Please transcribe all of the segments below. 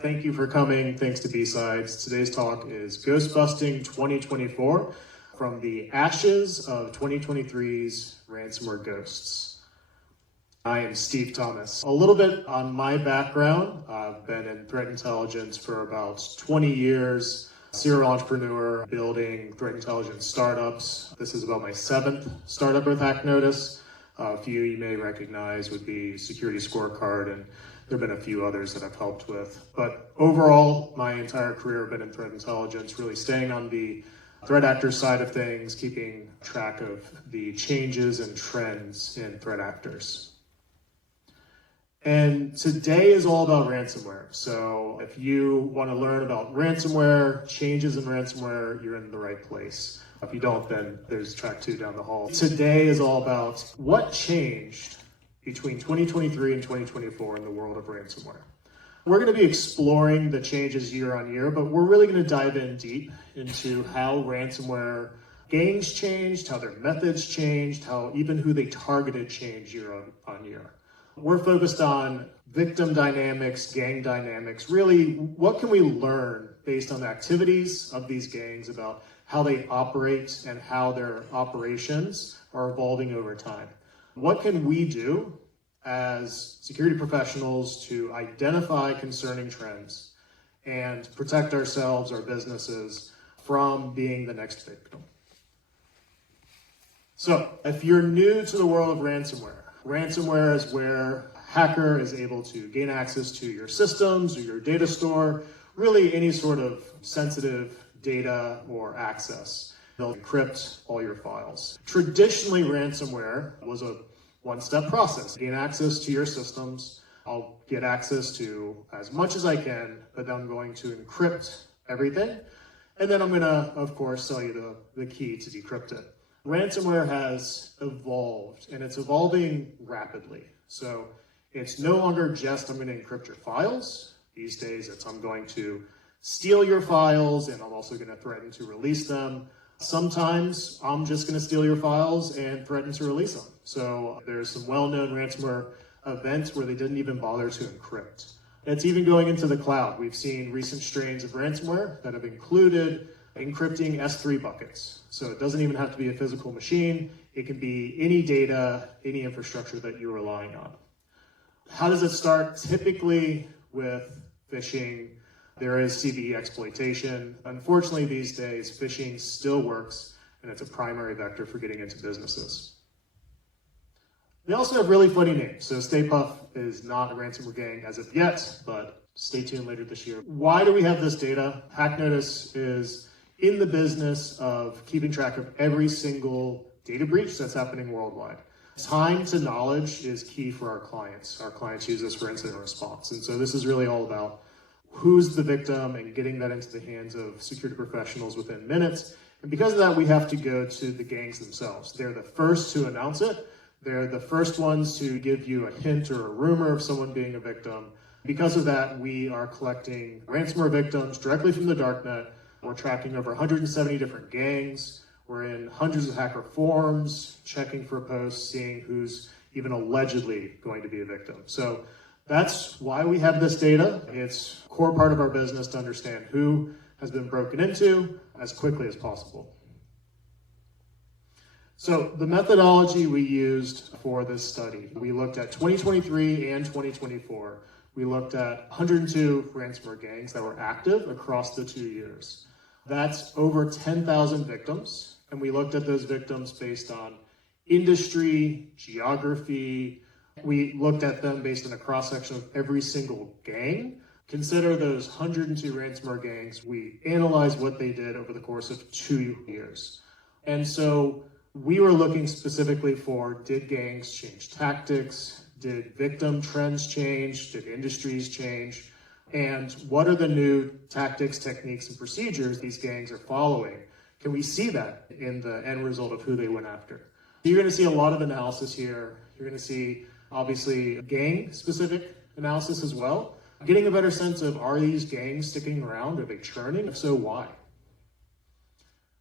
Thank you for coming. Thanks to BSides. Today's talk is Ghostbusting 2024 from the ashes of 2023's Ransomware Ghosts. I am Steve Thomas. A little bit on my background. I've been in threat intelligence for about 20 years, serial entrepreneur, building threat intelligence startups. This is about my 7th startup with HackNotice. A few you may recognize would be Security Scorecard, and there have been a few others that I've helped with. But overall, my entire career I've been in threat intelligence, really staying on the threat actor side of things, keeping track of the changes and trends in threat actors. And today is all about ransomware. So if you want to learn about ransomware, changes in ransomware, you're in the right place. If you don't, then there's track 2 down the hall. Today is all about what changed between 2023 and 2024 in the world of ransomware. We're going to be exploring the changes year on year, but we're really going to dive in deep into how ransomware gangs changed, how their methods changed, how even who they targeted changed year on year. We're focused on victim dynamics, gang dynamics. Really, what can we learn based on the activities of these gangs about how they operate and how their operations are evolving over time? What can we do as security professionals to identify concerning trends and protect ourselves, our businesses, from being the next victim? So, if you're new to the world of ransomware is where a hacker is able to gain access to your systems or your data store, really any sort of sensitive data or access. They'll encrypt all your files. Traditionally, ransomware was a one-step process. Gain access to your systems. I'll get access to as much as I can, but then I'm going to encrypt everything. And then I'm going to, of course, sell you the key to decrypt it. Ransomware has evolved, and it's evolving rapidly. So it's no longer just I'm going to encrypt your files. These days, it's I'm going to steal your files, and I'm also going to threaten to release them. Sometimes I'm just going to steal your files and threaten to release them. So there's some well-known ransomware events where they didn't even bother to encrypt. It's even going into the cloud. We've seen recent strains of ransomware that have included encrypting S3 buckets. So it doesn't even have to be a physical machine. It can be any data, any infrastructure that you're relying on. How does it start? Typically with phishing. There is CVE exploitation. Unfortunately, these days, phishing still works, and it's a primary vector for getting into businesses. They also have really funny names. So Stay Puft is not a ransomware gang as of yet, but stay tuned later this year. Why do we have this data? HackNotice is in the business of keeping track of every single data breach that's happening worldwide. Time to knowledge is key for our clients. Our clients use this for incident response. And so this is really all about who's the victim and getting that into the hands of security professionals within minutes. And because of that, we have to go to the gangs themselves. They're the first to announce it. They're the first ones to give you a hint or a rumor of someone being a victim. Because of that, we are collecting ransomware victims directly from the darknet. We're tracking over 170 different gangs. We're in hundreds of hacker forums, checking for posts, seeing who's even allegedly going to be a victim. So that's why we have this data. It's a core part of our business to understand who has been broken into as quickly as possible. So the methodology we used for this study, we looked at 2023 and 2024. We looked at 102 ransomware gangs that were active across the 2 years. That's over 10,000 victims. And we looked at those victims based on industry, geography. We looked at them based on a cross-section of every single gang. Consider those 102 ransomware gangs. We analyzed what they did over the course of 2 years. And so we were looking specifically for, did gangs change tactics? Did victim trends change? Did industries change? And what are the new tactics, techniques, and procedures these gangs are following? Can we see that in the end result of who they went after? You're going to see a lot of analysis here. You're going to see, obviously, gang-specific analysis as well. Getting a better sense of, are these gangs sticking around? Are they churning? If so, why?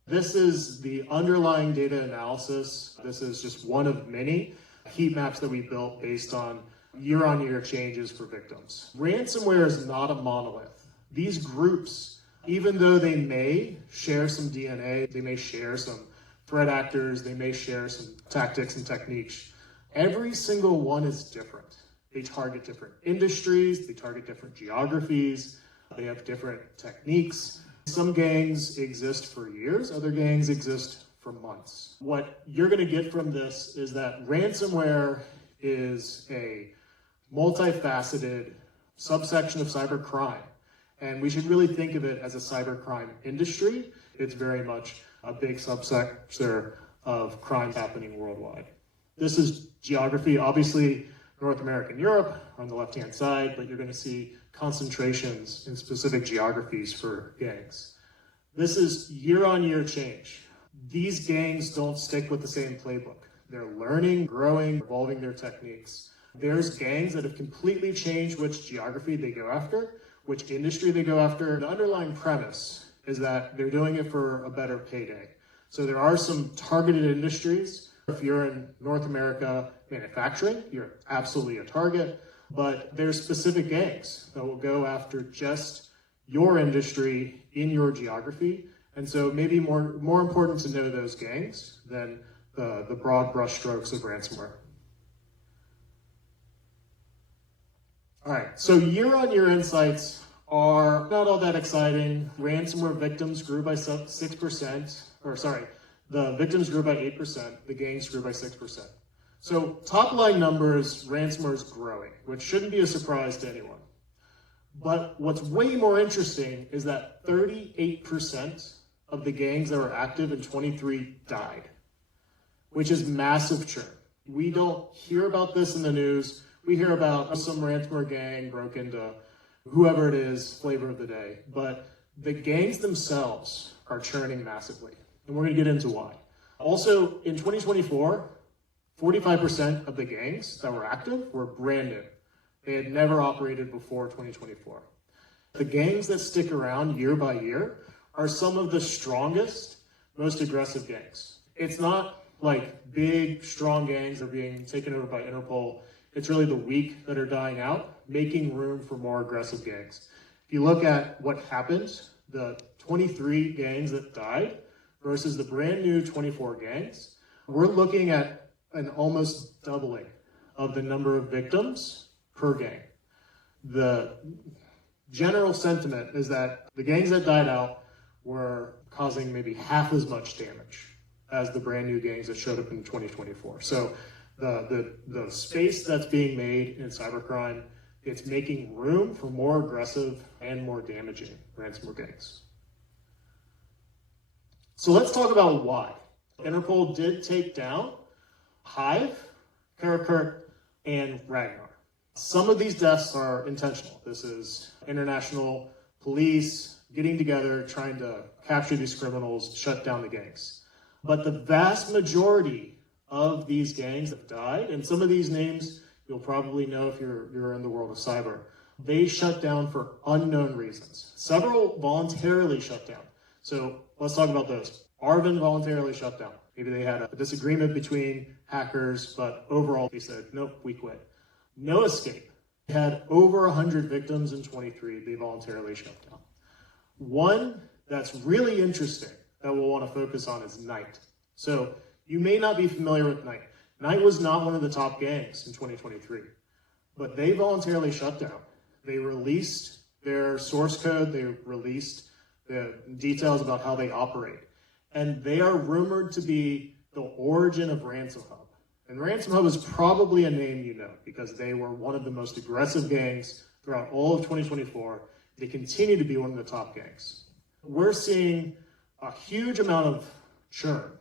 This is the underlying data analysis. This is just one of many heat maps that we built based on year-on-year changes for victims. Ransomware is not a monolith. These groups, even though they may share some DNA, they may share some threat actors, they may share some tactics and techniques, every single one is different. They target different industries, they target different geographies, they have different techniques. Some gangs exist for years, other gangs exist for months. What you're going to get from this is that ransomware is a multifaceted subsection of cybercrime, and we should really think of it as a cybercrime industry. It's very much a big subsector of crime happening worldwide. This is geography. Obviously, North America and Europe are on the left-hand side, but you're going to see concentrations in specific geographies for gangs. This is year-on-year change. These gangs don't stick with the same playbook. They're learning, growing, evolving their techniques. There's gangs that have completely changed which geography they go after, which industry they go after. The underlying premise is that they're doing it for a better payday. So there are some targeted industries. If you're in North America manufacturing, you're absolutely a target, but there's specific gangs that will go after just your industry in your geography. And so maybe more important to know those gangs than the broad brushstrokes of ransomware. All right, so year-on-year insights are not all that exciting. Ransomware victims grew by 6%, the victims grew by 8%, the gangs grew by 6%. So top line numbers, ransomware is growing, which shouldn't be a surprise to anyone. But what's way more interesting is that 38% of the gangs that were active in 23 died, which is massive churn. We don't hear about this in the news. We hear about some ransomware gang broke into whoever it is, flavor of the day. But the gangs themselves are churning massively. And we're going to get into why. Also, in 2024, 45% of the gangs that were active were brand new. They had never operated before 2024. The gangs that stick around year by year are some of the strongest, most aggressive gangs. It's not like big, strong gangs are being taken over by Interpol. It's really the weak that are dying out, making room for more aggressive gangs. If you look at what happened, the 23 gangs that died versus the brand new 24 gangs, we're looking at an almost doubling of the number of victims per gang. The general sentiment is that the gangs that died out were causing maybe half as much damage as the brand new gangs that showed up in 2024. So the space that's being made in cybercrime, it's making room for more aggressive and more damaging ransomware gangs. So let's talk about why. Interpol did take down Hive, Karakurt, and Ragnar. Some of these deaths are intentional. This is international police getting together, trying to capture these criminals, shut down the gangs. But the vast majority of these gangs have died, and some of these names you'll probably know if you're in the world of cyber. They shut down for unknown reasons. Several voluntarily shut down. So let's talk about those. Arvin voluntarily shut down. Maybe they had a disagreement between hackers, but overall they said, nope, we quit. No Escape had over 100 victims in 23. They voluntarily shut down. One that's really interesting that we'll want to focus on is Knight. So you may not be familiar with Knight. Knight was not one of the top gangs in 2023, but they voluntarily shut down. They released their source code. They released the details about how they operate. And they are rumored to be the origin of Ransom Hub. And Ransom Hub is probably a name you know because they were one of the most aggressive gangs throughout all of 2024. They continue to be one of the top gangs. We're seeing a huge amount of churn.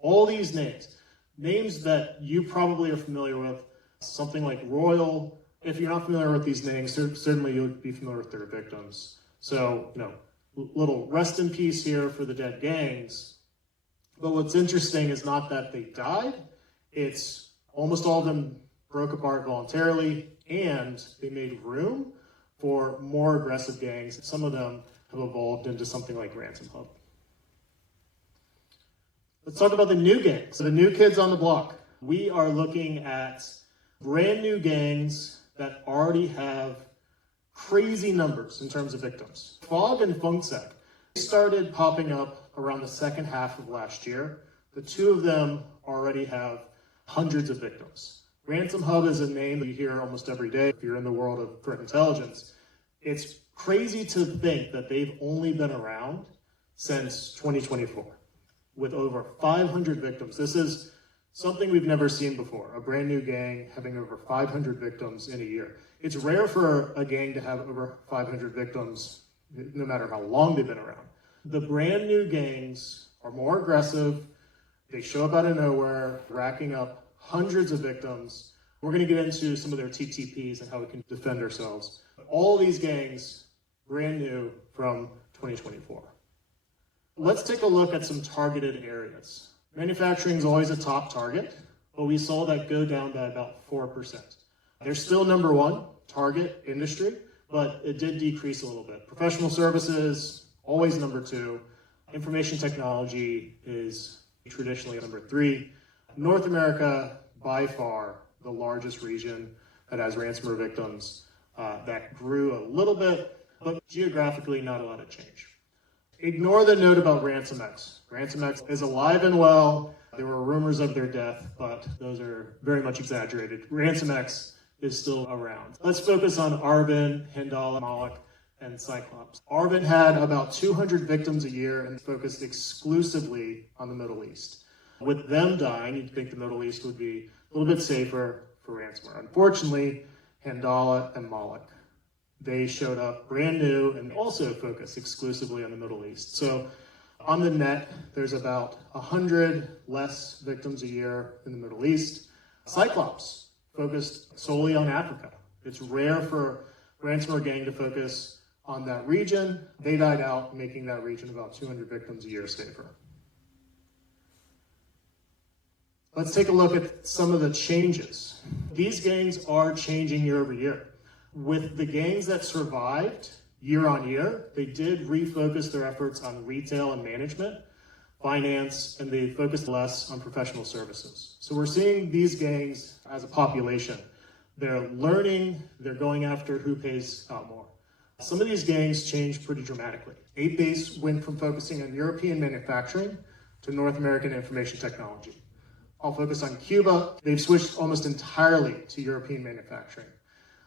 All these names that you probably are familiar with, something like Royal. If you're not familiar with these names, certainly you'll be familiar with their victims. So, little rest in peace here for the dead gangs. But what's interesting is not that they died, it's almost all of them broke apart voluntarily and they made room for more aggressive gangs. Some of them have evolved into something like Ransom Hub. Let's talk about the new gangs. So the new kids on the block. We are looking at Brand new gangs that already have crazy numbers in terms of victims. Fog and FunkSec started popping up around the second half of last year. The two of them already have hundreds of victims. Ransom Hub is a name that you hear almost every day if you're in the world of threat intelligence. It's crazy to think that they've only been around since 2024 with over 500 victims. This is something we've never seen before, a brand new gang having over 500 victims in a year. It's rare for a gang to have over 500 victims, no matter how long they've been around. The brand new gangs are more aggressive. They show up out of nowhere, racking up hundreds of victims. We're going to get into some of their TTPs and how we can defend ourselves. All these gangs, brand new from 2024. Let's take a look at some targeted areas. Manufacturing is always a top target, but we saw that go down by about 4%. They're still number one target industry, but it did decrease a little bit. Professional services, always number two. Information technology is traditionally number three. North America, by far, the largest region that has ransomware victims. That grew a little bit, but geographically, not a lot of change. Ignore the note about RansomX. RansomX is alive and well. There were rumors of their death, but those are very much exaggerated. RansomX is still around. Let's focus on Arbin, Hendala, Moloch, and Cyclops. Arbin had about 200 victims a year and focused exclusively on the Middle East. With them dying, you'd think the Middle East would be a little bit safer for ransomware. Unfortunately, Hendala and Moloch, they showed up brand new and also focused exclusively on the Middle East. So on the net, there's about 100 less victims a year in the Middle East. Cyclops focused solely on Africa. It's rare for ransomware gang to focus on that region. They died out, making that region about 200 victims a year safer. Let's take a look at some of the changes. These gangs are changing year over year. With the gangs that survived year on year, they did refocus their efforts on retail and management, finance, and they focused less on professional services. So we're seeing these gangs as a population. They're learning, they're going after who pays out more. Some of these gangs changed pretty dramatically. 8base went from focusing on European manufacturing to North American information technology. I'll focus on Cuba. They've switched almost entirely to European manufacturing.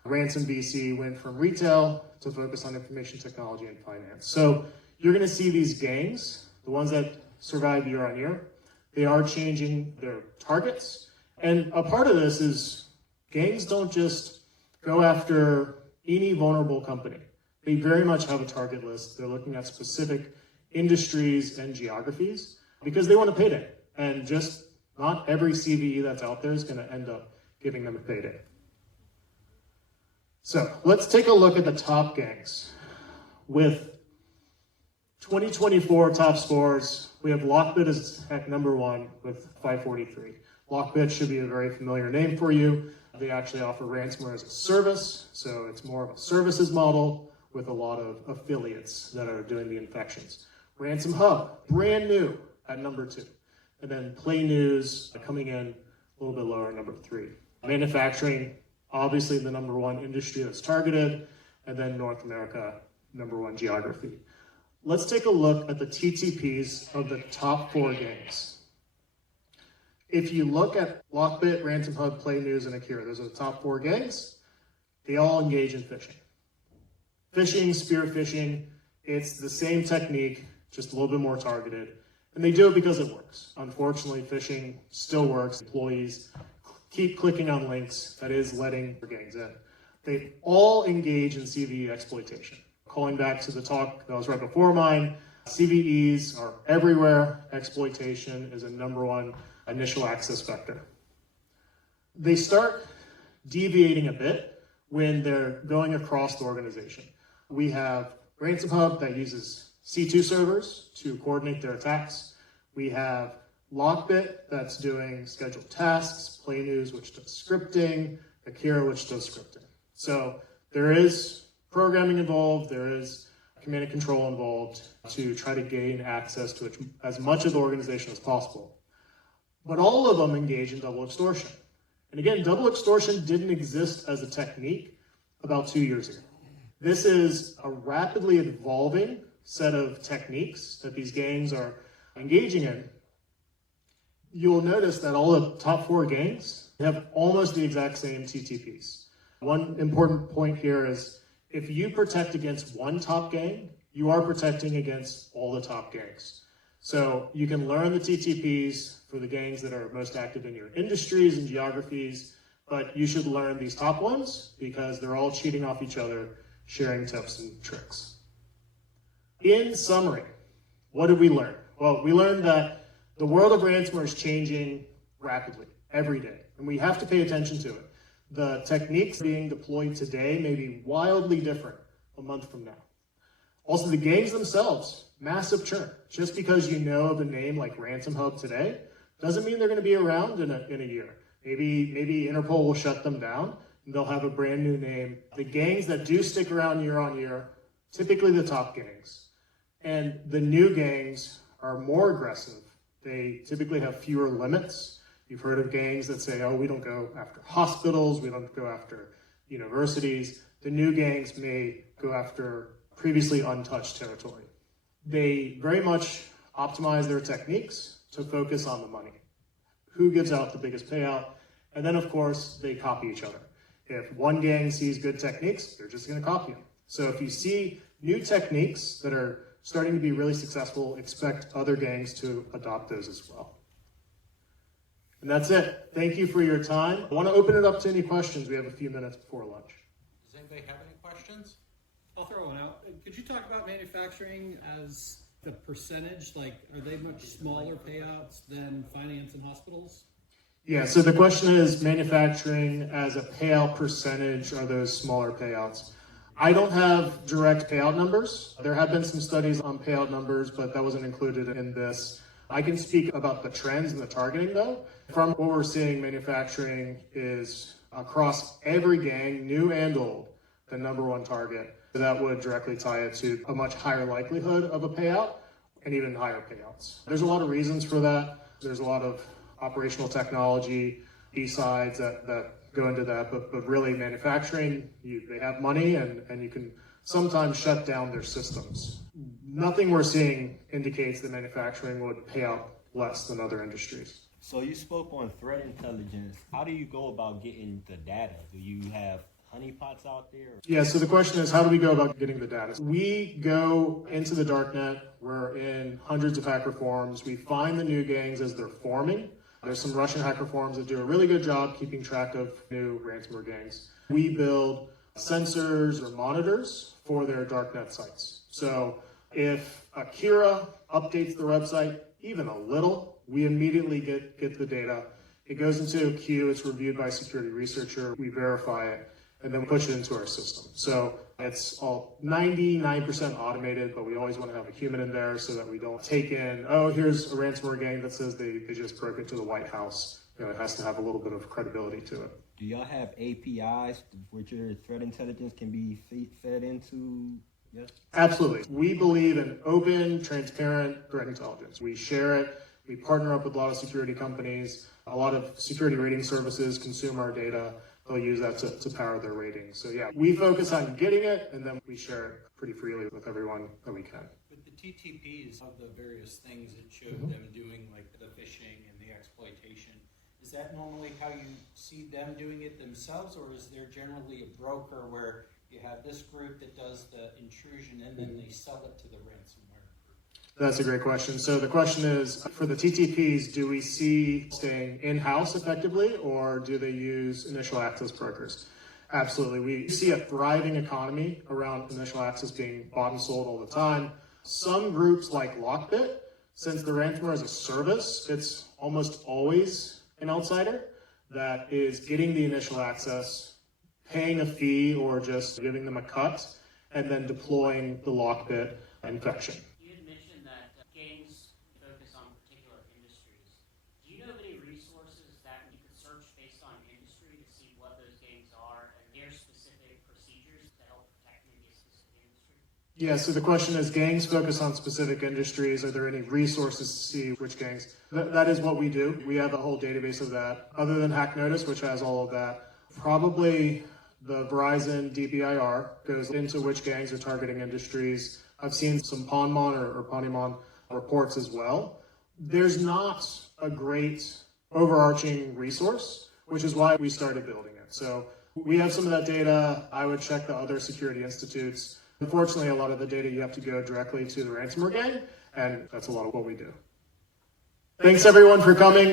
Ransom BC went from retail to focus on information technology and finance. So you're going to see these gangs, the ones that survive year on year, they are changing their targets. And a part of this is gangs don't just go after any vulnerable company. They very much have a target list. They're looking at specific industries and geographies because they want a payday. And just not every CVE that's out there is going to end up giving them a payday. So let's take a look at the top gangs. With 2024 top scores, we have Lockbit as at number one with 543. Lockbit should be a very familiar name for you. They actually offer ransomware as a service, so it's more of a services model with a lot of affiliates that are doing the infections. Ransom Hub, brand new at number two. And then Play News coming in a little bit lower, number three. Manufacturing, obviously the number one industry that's targeted, and then North America, number one geography. Let's take a look at the TTPs of the top four gangs. If you look at Lockbit, Ransom Hub, Play News, and Akira, those are the top four gangs. They all engage in phishing. Phishing, spear phishing, it's the same technique, just a little bit more targeted. And they do it because it works. Unfortunately, phishing still works. Employees keep clicking on links that is letting their gangs in. They all engage in CVE exploitation. Calling back to the talk that was right before mine, CVEs are everywhere. Exploitation is a number one initial access vector. They start deviating a bit when they're going across the organization. We have Ransom Hub that uses C2 servers to coordinate their attacks. We have Lockbit that's doing scheduled tasks, Play News, which does scripting, Akira, which does scripting. So there is programming involved, there is command and control involved to try to gain access to as much of the organization as possible. But all of them engage in double extortion. And again, double extortion didn't exist as a technique about 2 years ago. This is a rapidly evolving set of techniques that these gangs are engaging in. You'll notice that all the top 4 gangs have almost the exact same TTPs. One important point here is if you protect against one top gang, you are protecting against all the top gangs. So you can learn the TTPs for the gangs that are most active in your industries and geographies, but you should learn these top ones because they're all cheating off each other, sharing tips and tricks. In summary, what did we learn? Well, we learned that the world of ransomware is changing rapidly every day, and we have to pay attention to it. The techniques being deployed today may be wildly different a month from now. Also, the gangs themselves, massive churn. Just because you know of a name like Ransom Hub today, doesn't mean they're going to be around in a year. Maybe Interpol will shut them down, and they'll have a brand new name. The gangs that do stick around year on year, typically the top gangs. And the new gangs are more aggressive. They typically have fewer limits. You've heard of gangs that say, oh, we don't go after hospitals, we don't go after universities. The new gangs may go after previously untouched territory. They very much optimize their techniques to focus on the money. Who gives out the biggest payout? And then, of course, they copy each other. If one gang sees good techniques, they're just going to copy them. So if you see new techniques that are starting to be really successful, expect other gangs to adopt those as well. And that's it. Thank you for your time. I want to open it up to any questions. We have a few minutes before lunch. Does anybody have any questions? I'll throw one out. Could you talk about manufacturing as the percentage? Like, are they much smaller payouts than finance and hospitals? Yeah, so the question is manufacturing as a payout percentage, are those smaller payouts? I don't have direct payout numbers. There have been some studies on payout numbers, but that wasn't included in this. I can speak about the trends and the targeting though. From what we're seeing, manufacturing is across every gang, new and old, the #1 target. So that would directly tie it to a much higher likelihood of a payout and even higher payouts. There's a lot of reasons for that. There's a lot of operational technology, BSides that go into that, but really manufacturing, they have money and you can sometimes shut down their systems. Nothing we're seeing indicates that manufacturing would pay out less than other industries. So you spoke on threat intelligence. How do you go about getting the data? Do you have honeypots out there? Yeah, so the question is, how do we go about getting the data? We go into the darknet. We're in hundreds of hacker forums. We find the new gangs as they're forming. There's some Russian hacker forums that do a really good job keeping track of new ransomware gangs. We build sensors or monitors for their darknet sites. So if Akira updates the website even a little, we immediately get the data. It goes into a queue, it's reviewed by a security researcher, we verify it, and then push it into our system. So it's all 99% automated, but we always want to have a human in there so that we don't take in, oh, here's a ransomware gang that says they just broke into the White House. You know, it has to have a little bit of credibility to it. Do y'all have APIs which your threat intelligence can be fed into? Yes. Absolutely. We believe in open, transparent threat intelligence. We share it. We partner up with a lot of security companies. A lot of security rating services consume our data. They'll use that to power their ratings. So yeah, we focus on getting it, and then we share it pretty freely with everyone that we can. With the TTPs of the various things that showed them doing, like the phishing and the exploitation, is that normally how you see them doing it themselves, or is there generally a broker where you have this group that does the intrusion and then they sell it to the ransomware group? That's a great question. So the question is, for the TTPs, do we see staying in-house effectively, or do they use initial access brokers? Absolutely. We see a thriving economy around initial access being bought and sold all the time. Some groups like Lockbit, since the ransomware is a service, it's almost always an outsider that is getting the initial access, paying a fee or just giving them a cut, and then deploying the Lockbit infection. You had mentioned that gangs focus on particular industries. Do you know of any resources that you could search based on industry to see what those gangs are and their specific procedures to help protect maybe a specific industry? Yeah, so the question is, gangs focus on specific industries. Are there any resources to see which gangs? That is what we do. We have a whole database of that. Other than HackNotice, which has all of that, probably the Verizon DPIR goes into which gangs are targeting industries. I've seen some Ponmon or Ponymon reports as well. There's not a great overarching resource, which is why we started building it. So we have some of that data. I would check the other security institutes. Unfortunately, a lot of the data you have to go directly to the ransomware gang, and that's a lot of what we do. Thanks everyone for coming.